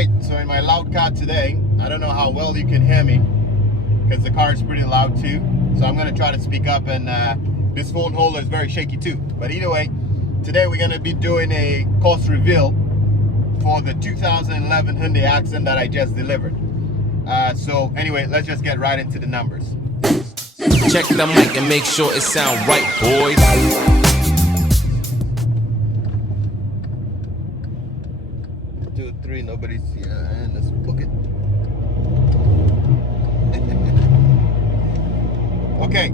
Alright, so in my loud car today, I don't know how well you can hear me because the car is pretty loud too. So I'm going to try to speak up, and this phone holder is very shaky too. But either way, today we're going to be doing a cost reveal for the 2011 Hyundai Accent that I just delivered. So anyway, let's just get right into the numbers. Check the mic and make sure it sound right, boys. 2, 3, nobody's here, and let's book it. Okay,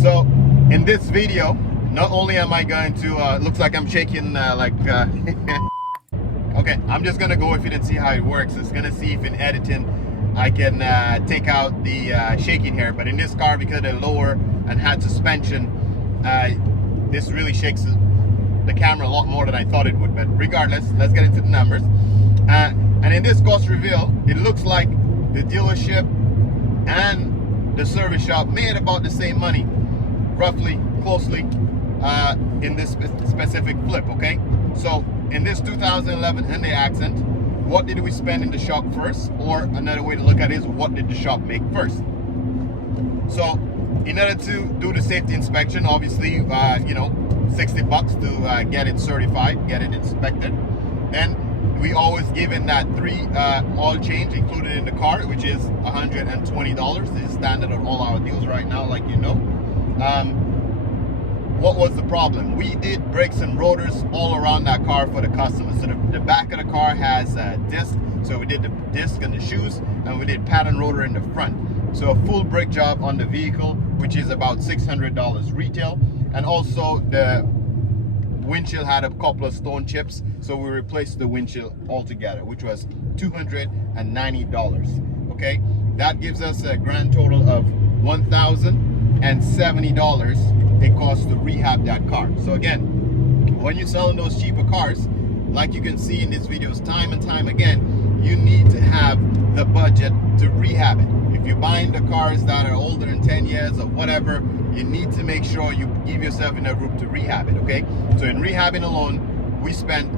so in this video, not only am I going to, looks like I'm shaking okay, I'm just gonna go, if you didn't see how it works, it's gonna see if in editing I can take out the shaking here. But in this car, because they're lower and had suspension, this really shakes the camera a lot more than I thought it would. But regardless, let's get into the numbers. And in this cost reveal, it looks like the dealership and the service shop made about the same money, roughly, closely, in this specific flip, okay? So in this 2011 Hyundai Accent, what did we spend in the shop first? Or another way to look at it is, what did the shop make first? So in order to do the safety inspection, obviously, you know, $60 to get it certified, get it inspected. Then we always give in that 3 oil change included in the car, which is $120. This is standard on all our deals right now, like you know. What was the problem? We did brakes and rotors all around that car for the customer. So the back of the car has a disc, so we did the disc and the shoes, and we did pattern rotor in the front. So a full brake job on the vehicle, which is about $600 retail. And also the windshield had a couple of stone chips, so we replaced the windshield altogether, which was $290. Okay, that gives us a grand total of $1,070 it costs to rehab that car. So again, when you're selling those cheaper cars, like you can see in these videos time and time again, you need to have the budget to rehab it. If you're buying the cars that are older than 10 years or whatever, you need to make sure you give yourself enough room to rehab it, okay? So in rehabbing alone, we spent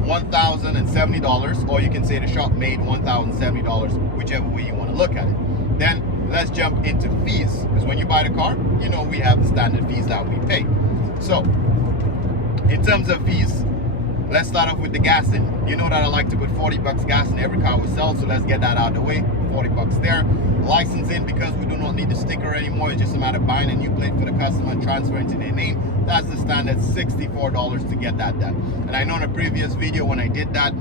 $1,070, or you can say the shop made $1,070, whichever way you want to look at it. Then let's jump into fees, because when you buy the car, you know we have the standard fees that we pay. So in terms of fees, let's start off with the gas in. You know that I like to put $40 gas in every car we sell, so let's get that out of the way. $40 there. Licensing, because we do not need the sticker anymore, it's just a matter of buying a new plate for the customer and transferring to their name. That's the standard, $64 to get that done. And I know in a previous video when I did that,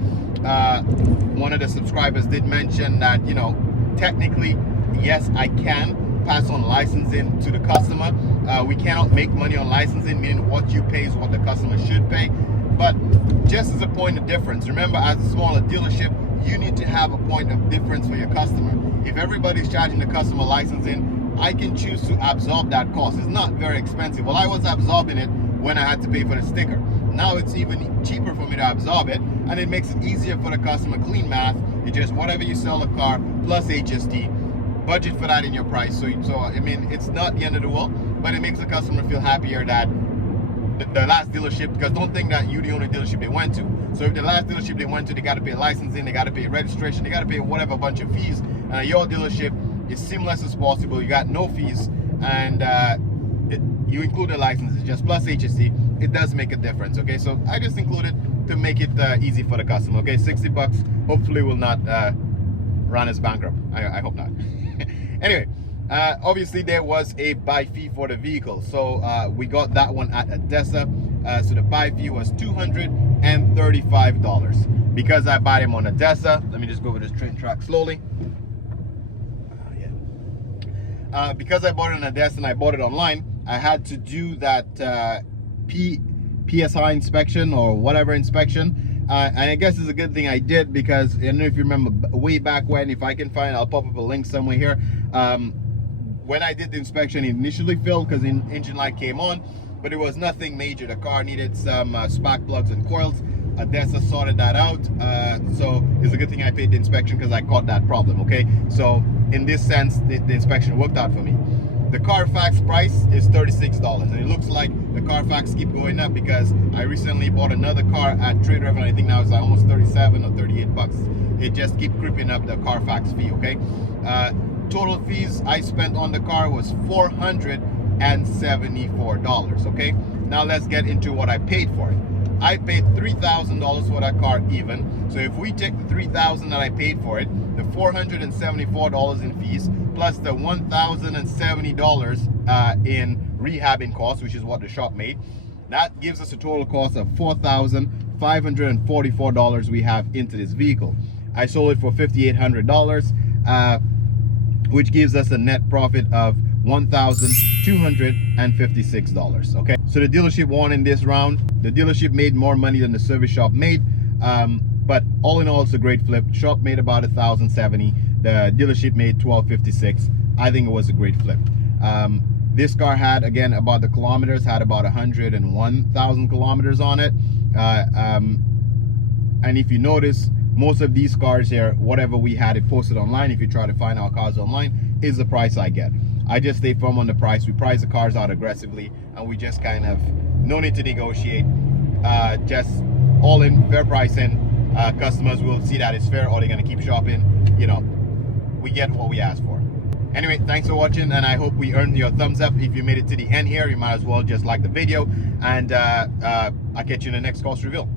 one of the subscribers did mention that, you know, technically, yes, I can pass on licensing to the customer. We cannot make money on licensing, meaning what you pay is what the customer should pay. But just as a point of difference, remember, as a smaller dealership, you need to have a point of difference for your customer. If everybody's charging the customer licensing, I can choose to absorb that cost. It's not very expensive. Well, I was absorbing it when I had to pay for the sticker. Now it's even cheaper for me to absorb it, and it makes it easier for the customer. Clean math, it's just whatever you sell a car plus HST. Budget for that in your price. So I mean, it's not the end of the world, but it makes the customer feel happier that the last dealership, because don't think that you're the only dealership they went to. So if the last dealership they went to, they got to pay licensing, they got to pay registration, they got to pay whatever bunch of fees. And your dealership is seamless as possible. You got no fees, and you include the licenses just plus HSC. It does make a difference. Okay, so I just included to make it easy for the customer. Okay, $60 hopefully will not run as bankrupt. I hope not. Anyway, obviously there was a buy fee for the vehicle, so we got that one at Adesa. So the buy fee was $235. Because I bought him on Adesa, let me just go over this train track slowly. Because I bought it on Adesa and I bought it online, I had to do that PSI inspection or whatever inspection. And I guess it's a good thing I did, because I don't know if you remember way back when, if I can find, I'll pop up a link somewhere here. When I did the inspection, it initially failed because the engine light came on, but it was nothing major. The car needed some spark plugs and coils. Adesa sorted that out. So it's a good thing I paid the inspection, because I caught that problem, okay? So in this sense, the inspection worked out for me. The Carfax price is $36, and it looks like the Carfax keep going up because I recently bought another car at Trade Rev, and I think now it's like almost 37 or 38 bucks. It just keep creeping up, the Carfax fee, okay? Total fees I spent on the car was $474, okay? Now let's get into what I paid for it. I paid $3,000 for that car even. So if we take the $3,000 that I paid for it, the $474 in fees, plus the $1,070 in rehabbing costs, which is what the shop made, that gives us a total cost of $4,544 we have into this vehicle. I sold it for $5,800, which gives us a net profit of $1,256, okay? So the dealership won in this round. The dealership made more money than the service shop made, but all in all, it's a great flip. Shop made about $1,070. The dealership made $1,256. I think it was a great flip. This car had, again, about the kilometers, had about 101,000 kilometers on it. And if you notice, most of these cars here, whatever we had it posted online, if you try to find our cars online, is the price I get. I just stay firm on the price. We price the cars out aggressively, and we just kind of, no need to negotiate, just all in, fair pricing. Customers will see that it's fair, or they're gonna keep shopping. You know, we get what we ask for. Anyway, thanks for watching, and I hope we earned your thumbs up. If you made it to the end here, you might as well just like the video, and I'll catch you in the next cost reveal.